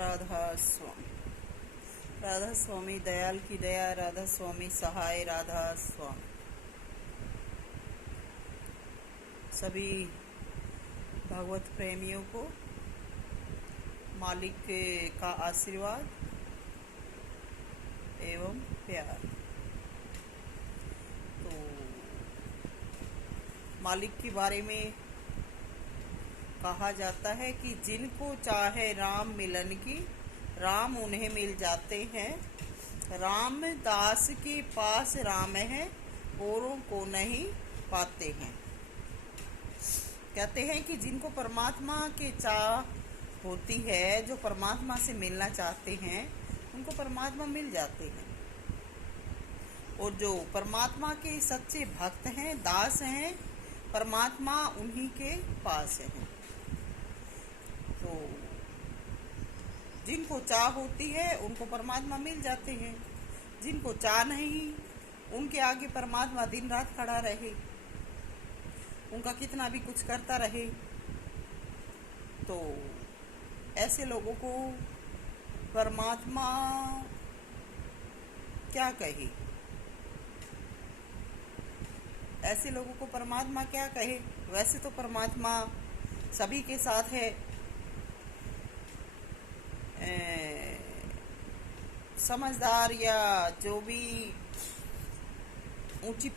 राधा स्वामी। राधा स्वामी दयाल की दया, राधा स्वामी सहाय, राधा स्वामी। सभी भगवत प्रेमियों को मालिक का आशीर्वाद एवं प्यार। तो मालिक के बारे में कहा जाता है कि जिनको चाहे राम मिलन की, राम उन्हें मिल जाते हैं। राम दास के पास राम है, औरों को नहीं पाते हैं। कहते हैं कि जिनको परमात्मा के चाह होती है, जो परमात्मा से मिलना चाहते हैं, उनको परमात्मा मिल जाते हैं। और जो परमात्मा के सच्चे भक्त हैं, दास हैं, परमात्मा उन्हीं के पास है। तो जिनको चाह होती है उनको परमात्मा मिल जाते हैं। जिनको चाह नहीं, उनके आगे परमात्मा दिन रात खड़ा रहे, उनका कितना भी कुछ करता रहे, तो ऐसे लोगों को परमात्मा क्या कहे, ऐसे लोगों को परमात्मा क्या कहे। वैसे तो परमात्मा सभी के साथ है। समझदार या जो भी ऊंची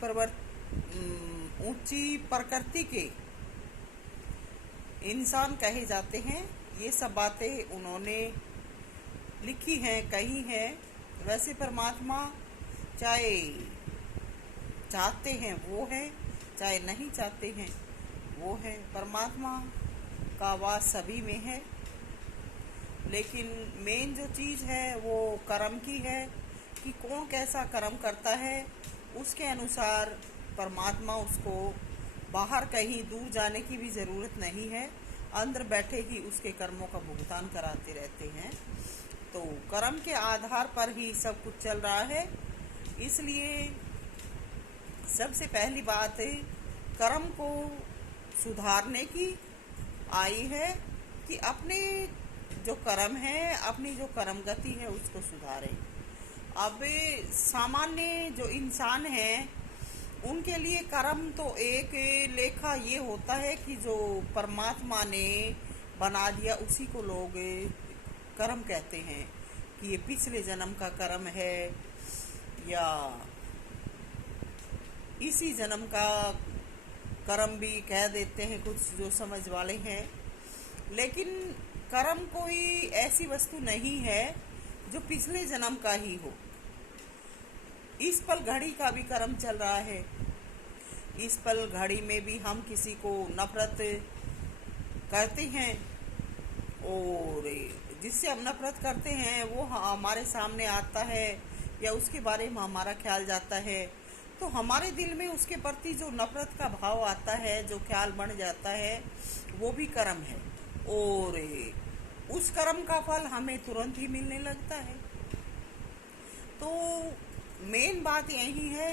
प्रकृति के इंसान कहे जाते हैं, ये सब बातें उन्होंने लिखी हैं, कही हैं। वैसे परमात्मा चाहे चाहते हैं वो है, चाहे नहीं चाहते हैं वो है। परमात्मा का वास सभी में है, लेकिन मेन जो चीज़ है वो कर्म की है कि कौन कैसा कर्म करता है, उसके अनुसार परमात्मा उसको बाहर कहीं दूर जाने की भी ज़रूरत नहीं है, अंदर बैठे ही उसके कर्मों का भुगतान कराते रहते हैं। तो कर्म के आधार पर ही सब कुछ चल रहा है। इसलिए सबसे पहली बात कर्म को सुधारने की आई है कि अपने जो कर्म है, अपनी जो कर्म गति है, उसको सुधारें। अब सामान्य जो इंसान हैं, उनके लिए कर्म तो एक लेखा ये होता है कि जो परमात्मा ने बना दिया उसी को लोग कर्म कहते हैं कि ये पिछले जन्म का कर्म है या इसी जन्म का कर्म भी कह देते हैं कुछ जो समझ वाले हैं। लेकिन कर्म कोई ऐसी वस्तु नहीं है जो पिछले जन्म का ही हो। इस पल घड़ी का भी कर्म चल रहा है। इस पल घड़ी में भी हम किसी को नफरत करते हैं, और जिससे हम नफरत करते हैं वो हमारे सामने आता है या उसके बारे में हमारा ख्याल जाता है, तो हमारे दिल में उसके प्रति जो नफरत का भाव आता है, जो ख्याल बन जाता है, वो भी कर्म है। और उस कर्म का फल हमें तुरंत ही मिलने लगता है। तो मेन बात यही है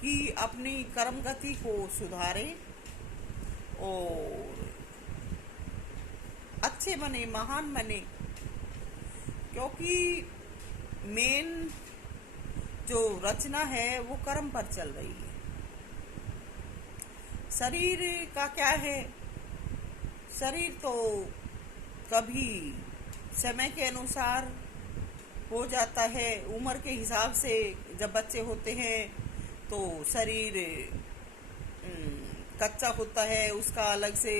कि अपनी कर्म गति को सुधारें और अच्छे बने, महान बने। क्योंकि मेन जो रचना है वो कर्म पर चल रही है। शरीर का क्या है? शरीर तो कभी समय के अनुसार हो जाता है। उम्र के हिसाब से जब बच्चे होते हैं तो शरीर कच्चा होता है, उसका अलग से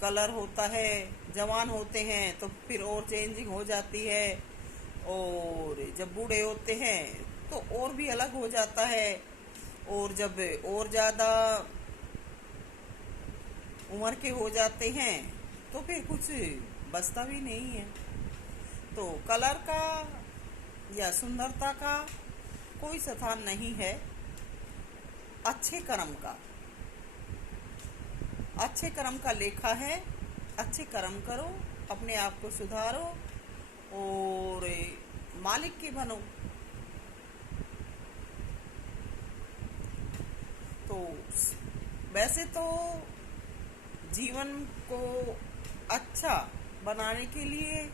कलर होता है। जवान होते हैं तो फिर और चेंजिंग हो जाती है, और जब बूढ़े होते हैं तो और भी अलग हो जाता है, और जब और ज़्यादा उम्र के हो जाते हैं तो फिर कुछ बचता भी नहीं है। तो कलर का या सुंदरता का कोई स्थान नहीं है। अच्छे कर्म का, अच्छे कर्म का लेखा है। अच्छे कर्म करो, अपने आप को सुधारो और मालिक के बनो। तो वैसे तो जीवन को अच्छा बनाने के लिए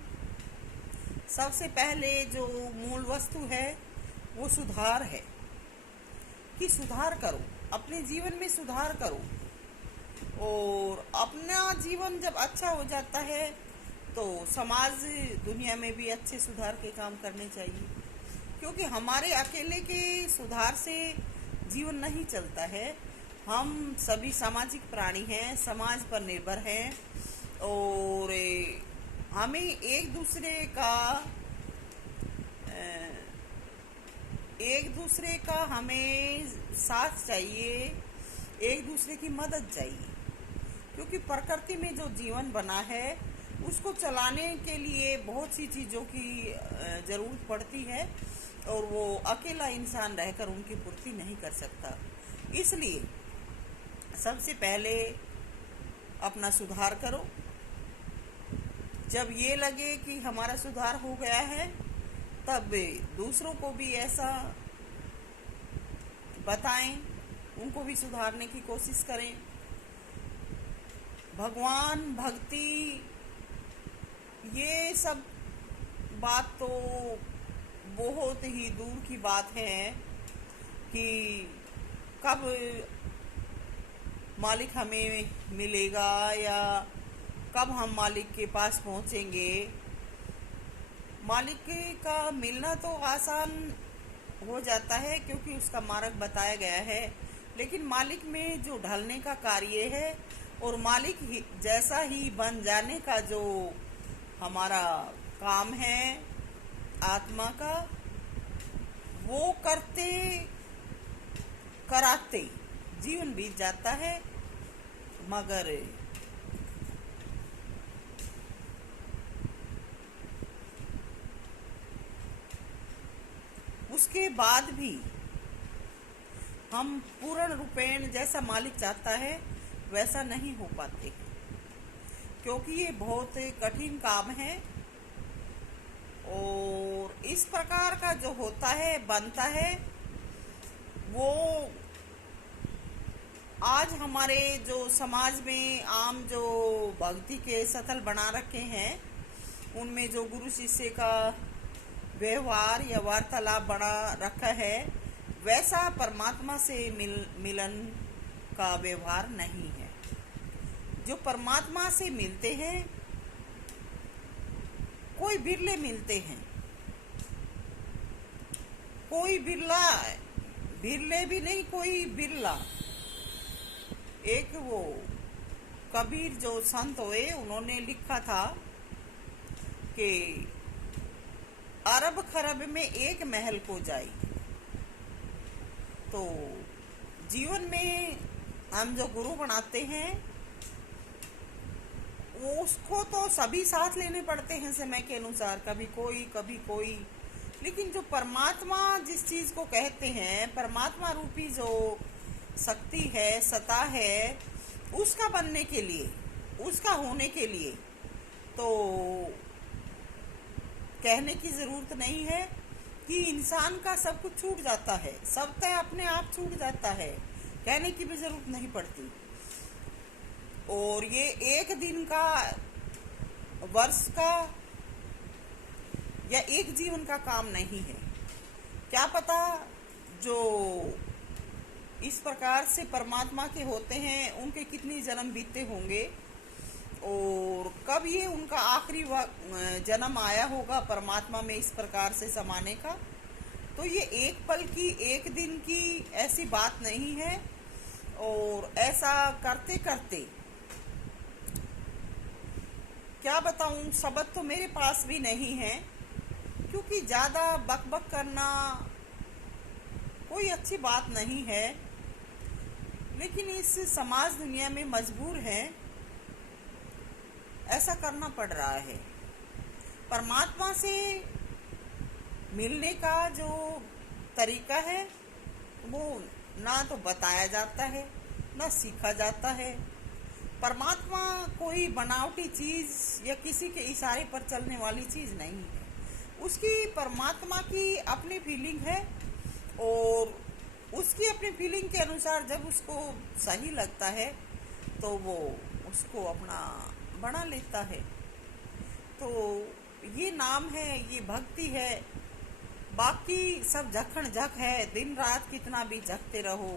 सबसे पहले जो मूल वस्तु है वो सुधार है। कि सुधार करो, अपने जीवन में सुधार करो। और अपना जीवन जब अच्छा हो जाता है तो समाज दुनिया में भी अच्छे सुधार के काम करने चाहिए, क्योंकि हमारे अकेले के सुधार से जीवन नहीं चलता है। हम सभी सामाजिक प्राणी हैं, समाज पर निर्भर हैं, और हमें एक दूसरे का हमें साथ चाहिए, एक दूसरे की मदद चाहिए, क्योंकि प्रकृति में जो जीवन बना है उसको चलाने के लिए बहुत सी चीज़ों की ज़रूरत पड़ती है, और वो अकेला इंसान रहकर उनकी पूर्ति नहीं कर सकता। इसलिए सबसे पहले अपना सुधार करो। जब ये लगे कि हमारा सुधार हो गया है, तब दूसरों को भी ऐसा बताएं, उनको भी सुधारने की कोशिश करें। भगवान, भक्ति, ये सब बात तो बहुत ही दूर की बात है कि कब मालिक हमें मिलेगा या कब हम मालिक के पास पहुंचेंगे। मालिक का मिलना तो आसान हो जाता है क्योंकि उसका मार्ग बताया गया है, लेकिन मालिक में जो ढलने का कार्य है और मालिक जैसा ही बन जाने का जो हमारा काम है आत्मा का, वो करते कराते जीवन बीत जाता है। मगर उसके बाद भी हम पूर्ण रूपेण जैसा मालिक चाहता है वैसा नहीं हो पाते, क्योंकि ये बहुत कठिन काम है। और इस प्रकार का जो होता है, बनता है, वो आज हमारे जो समाज में आम जो भक्ति के सतल बना रखे हैं, उनमें जो गुरु शिष्य का व्यवहार या वार्तालाप बना रखा है, वैसा परमात्मा से मिलन का व्यवहार नहीं है। जो परमात्मा से मिलते हैं, कोई बिरले मिलते हैं, कोई बिरले भी नहीं, कोई बिरला। एक वो कबीर जो संत हुए, उन्होंने लिखा था कि अरब खरब में एक महल को जाए। तो जीवन में हम जो गुरु बनाते हैं, वो उसको तो सभी साथ लेने पड़ते हैं समय के अनुसार, कभी कोई। लेकिन जो परमात्मा जिस चीज को कहते हैं, परमात्मा रूपी जो शक्ति है, सत्ता है, उसका बनने के लिए, उसका होने के लिए तो कहने की जरूरत नहीं है कि इंसान का सब कुछ छूट जाता है, सब तय अपने आप छूट जाता है, कहने की भी जरूरत नहीं पड़ती। और ये एक दिन का, वर्ष का या एक जीवन का काम नहीं है। क्या पता जो इस प्रकार से परमात्मा के होते हैं, उनके कितनी जन्म बीते होंगे, और कब ये उनका आखिरी जन्म आया होगा परमात्मा में इस प्रकार से समाने का। तो ये एक पल की, एक दिन की ऐसी बात नहीं है। और ऐसा करते करते क्या बताऊं, शब्द तो मेरे पास भी नहीं है, क्योंकि ज़्यादा बकबक करना कोई अच्छी बात नहीं है। लेकिन इस समाज दुनिया में मजबूर है, ऐसा करना पड़ रहा है। परमात्मा से मिलने का जो तरीका है, वो ना तो बताया जाता है, ना सीखा जाता है। परमात्मा कोई बनावटी चीज़ या किसी के इशारे पर चलने वाली चीज़ नहीं है। उसकी, परमात्मा की अपनी फीलिंग है, और उसकी अपनी फीलिंग के अनुसार जब उसको सही लगता है तो वो उसको अपना बना लेता है। नाम है, ये भक्ति है। बाकी सब झखड़ झक है, दिन रात कितना भी झकते रहो,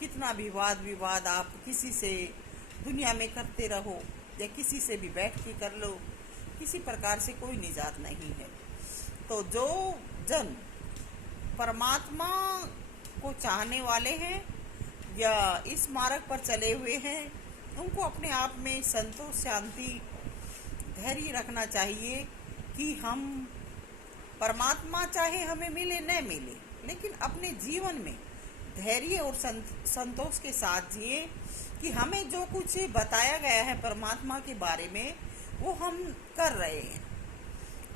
कितना भी वाद विवाद आप किसी से दुनिया में करते रहो या किसी से भी बैठ के कर लो, किसी प्रकार से कोई निजात नहीं है। तो जो जन परमात्मा को चाहने वाले हैं या इस मार्ग पर चले हुए हैं, उनको अपने आप में संतोष, शांति, धैर्य रखना चाहिए कि हम परमात्मा चाहे हमें मिले न मिले, लेकिन अपने जीवन में धैर्य और संतोष के साथ जिए कि हमें जो कुछ बताया गया है परमात्मा के बारे में वो हम कर रहे हैं,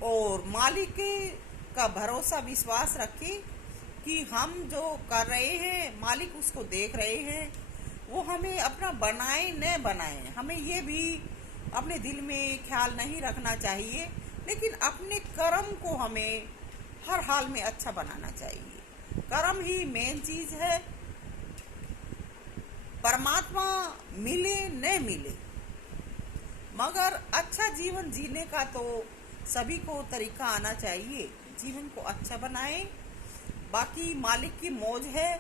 और मालिक का भरोसा विश्वास रखें कि हम जो कर रहे हैं मालिक उसको देख रहे हैं। वो हमें अपना बनाए न बनाए, हमें ये भी अपने दिल में ख्याल नहीं रखना चाहिए, लेकिन अपने कर्म को हमें हर हाल में अच्छा बनाना चाहिए। कर्म ही मेन चीज है। परमात्मा मिले न मिले, मगर अच्छा जीवन जीने का तो सभी को तरीका आना चाहिए। जीवन को अच्छा बनाए, बाकी मालिक की मौज है,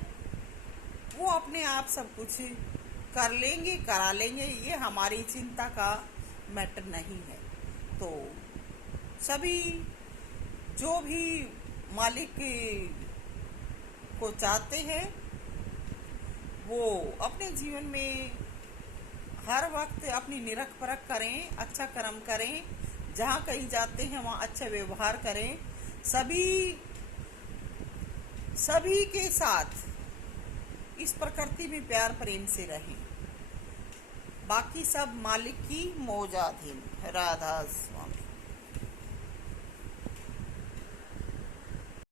वो अपने आप सब कुछ कर लेंगे, करा लेंगे, ये हमारी चिंता का मैटर नहीं है। तो सभी जो भी मालिक को चाहते हैं वो अपने जीवन में हर वक्त अपनी निरख परख करें, अच्छा कर्म करें, जहाँ कहीं जाते हैं वहाँ अच्छा व्यवहार करें, सभी के साथ इस प्रकृति में प्यार प्रेम से रहें। बाकी सब मालिक की मौजाधीन। राधा।